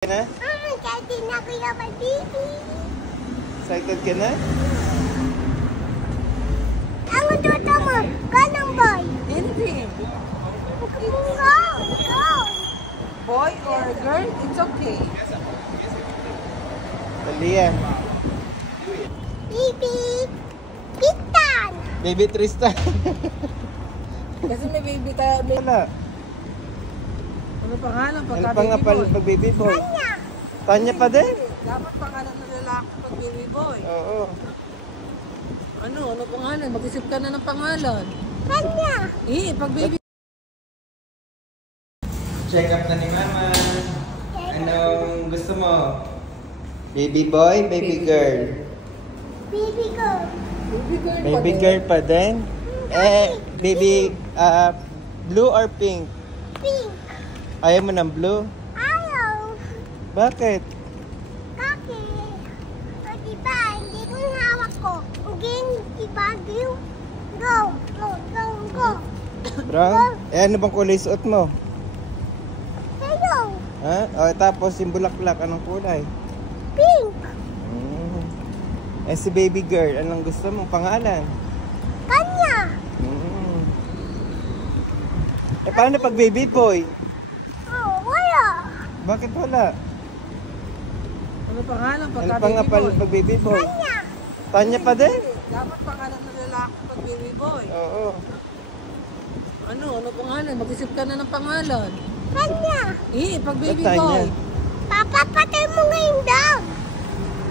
Na? Excited na ko yung my baby. Excited ka na? Ang tuto mo, kanang boy. Hindi. Go, go. Boy or girl, it's okay. Talia. Baby, Kitan. Baby Tristan. Kasi may baby tayo. May... Wala. Ano pangalan pagka Ano pa nga baby pala boy? pag baby boy? Kanya. Tanya pa din? Dapat pangalan ng lalaki pag baby boy. Oo. Ano pangalan? Mag-isip ka na ng pangalan. Kanya. Pag baby... Check up na ni Mama. Anong gusto mo? Baby boy, baby girl? Baby go. Baby girl pa Baby din. girl pa din? Baby, blue or pink? Pink. Ayaw mo ng blue? Ayaw. Bakit? Kaki. O diba, hindi ko hawak ko. Again, diba, go. Go, go, go, go. Brown? Ano bang kulay suot mo? Hello. Ha? O, tapos yung bulaklak, anong kulay? Pink. Si baby girl, anong gusto mong pangalan? Kanya. Paano pag baby boy? Oh, wala. Bakit wala? Ano pangalan Ano pagka pa nga baby pala boy? pag baby boy? Kanya. Tanya pa din? Dapat pangalan ng lalaki pag baby boy. Oo. Ano pangalan? Mag-isip ka na ng pangalan. Kanya. Pag baby Tanya. boy. Papa, patay mo ngayon daw.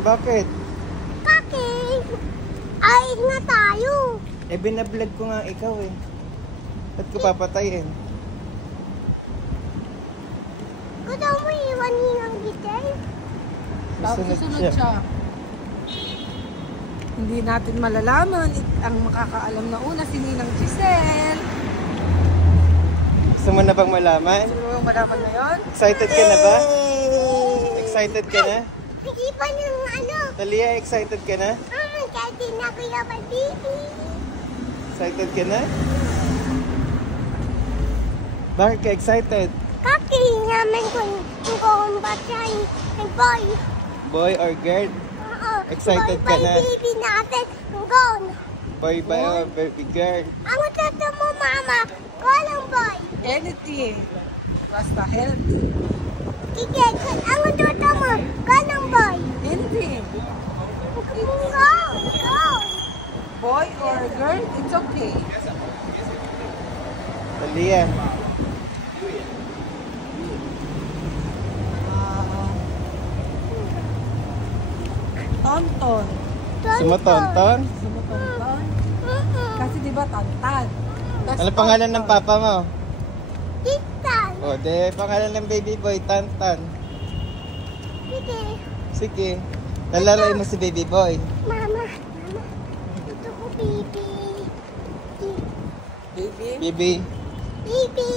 Bakit? Kaki. Ayos na tayo. Binablog ko nga ikaw eh. Ba't ko papatayin? Gusto mo iwanin ang gitar? Tapos Susunod susunod siya. siya. Hindi natin malalaman. Ang makakaalam na una si Ninang Giselle. Gusto mo na bang malaman? Gusto mo bang malaman na yun? Excited ka na ba? Excited ka na? Hindi pa ng ano. Talia, excited ka na? Excited na ko yung my baby. Excited ka na? Bakit ka excited? Kaki namin kung ba siya yung boy. Boy or girl? Oo. Excited boy, ka boy, na? baby natin. Gone. Boy ba or baby girl? Ang tuto mo, mama. Walang boy. Anything. Basta healthy. Sige, ang tuto mo. Walang boy. Anything. Go, go. Boy or girl, it's okay. Talia. Tonton. Sumutonton? Sumutonton. Kasi di ba tantan? Tas Ano pangalan ng papa mo? Kitan. O, pangalan ng baby boy, Tantan. Sige. Sige. Lalaroin mo si baby boy. Mama. Ito ko, baby. Baby. Baby. Baby.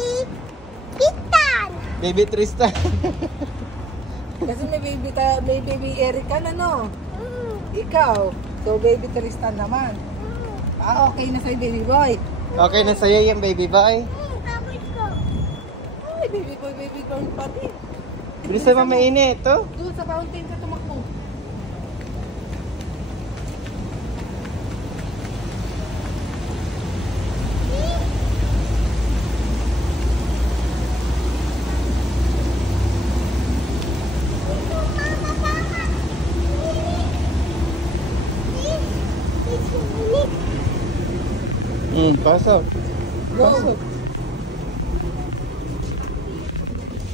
Kitan. Baby Tristan. Kasi may baby tayo, may baby Erica na no. Ikaw. So baby Tristan naman. Okay na sa'yo baby boy. Okay na sa'yo yung baby boy? Tapos ko. Ay, baby boy, baby girl pa din. Bilisan mo mainit, to? Doon sa fountain ka tumakbo. Pasok. Go.